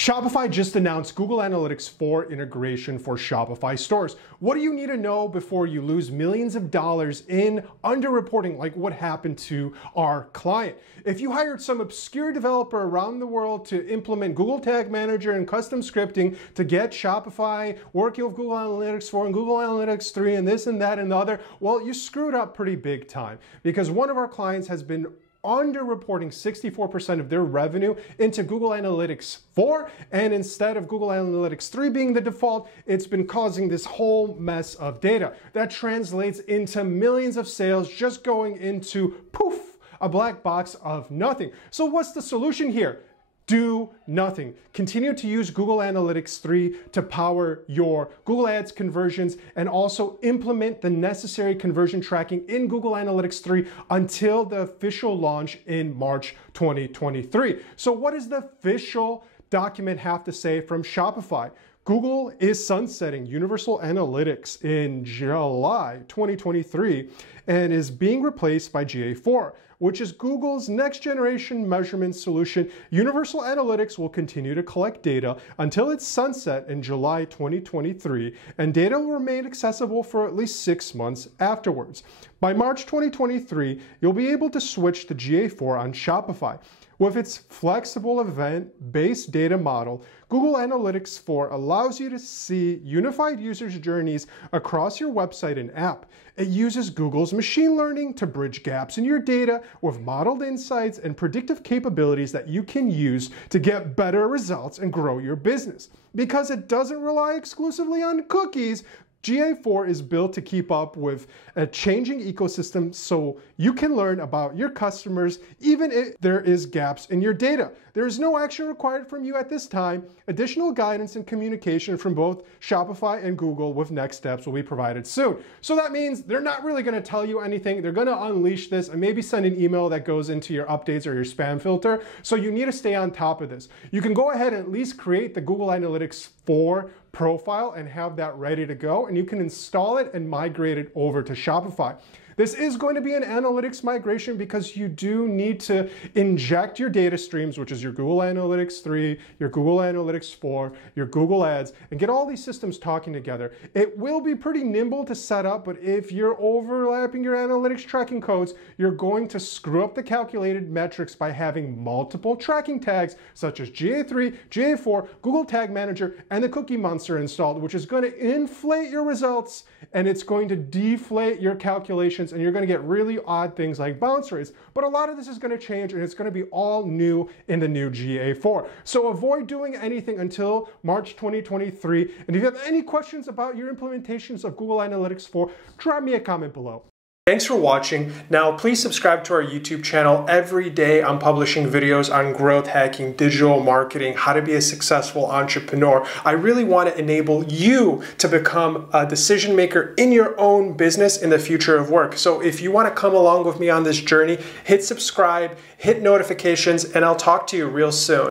Shopify just announced Google Analytics 4 integration for Shopify stores. What do you need to know before you lose millions of dollars in underreporting, like what happened to our client? If you hired some obscure developer around the world to implement Google Tag Manager and custom scripting to get Shopify working with Google Analytics 4 and Google Analytics 3 and this and that and the other, well, you screwed up pretty big time, because one of our clients has been underreporting 64% of their revenue into Google Analytics 4, and instead of Google Analytics 3 being the default, it's been causing this whole mess of data. That translates into millions of sales just going into poof, a black box of nothing. So what's the solution here? Do nothing. Continue to use Google Analytics 3 to power your Google Ads conversions, and also implement the necessary conversion tracking in Google Analytics 3 until the official launch in March 2023. So what does the official document have to say from Shopify? Google is sunsetting Universal Analytics in July 2023 and is being replaced by GA4, which is Google's next generation measurement solution. Universal Analytics will continue to collect data until its sunset in July 2023, and data will remain accessible for at least 6 months afterwards. By March 2023, you'll be able to switch to GA4 on Shopify. With its flexible event-based data model, Google Analytics 4 allows you to see unified users' journeys across your website and app. It uses Google's machine learning to bridge gaps in your data with modeled insights and predictive capabilities that you can use to get better results and grow your business. Because it doesn't rely exclusively on cookies, GA4 is built to keep up with a changing ecosystem, so you can learn about your customers even if there is gaps in your data. There is no action required from you at this time. Additional guidance and communication from both Shopify and Google with next steps will be provided soon. So that means they're not really going to tell you anything. They're going to unleash this and maybe send an email that goes into your updates or your spam filter. So you need to stay on top of this. You can go ahead and at least create the Google Analytics 4 profile and have that ready to go, and you can install it and migrate it over to Shopify. This is going to be an analytics migration because you do need to inject your data streams, which is your Google Analytics 3, your Google Analytics 4, your Google Ads, and get all these systems talking together. It will be pretty nimble to set up, but if you're overlapping your analytics tracking codes, you're going to screw up the calculated metrics by having multiple tracking tags such as GA3, GA4, Google Tag Manager, and the Cookie Monster installed, which is going to inflate your results and it's going to deflate your calculations, and you're going to get really odd things like bounce rates. But a lot of this is going to change, and it's going to be all new in the new GA4. So avoid doing anything until March 2023. And if you have any questions about your implementations of Google Analytics 4, drop me a comment below. Thanks for watching. Now, please subscribe to our YouTube channel. Every day I'm publishing videos on growth hacking, digital marketing, how to be a successful entrepreneur. I really want to enable you to become a decision maker in your own business in the future of work. So if you want to come along with me on this journey, hit subscribe, hit notifications, and I'll talk to you real soon.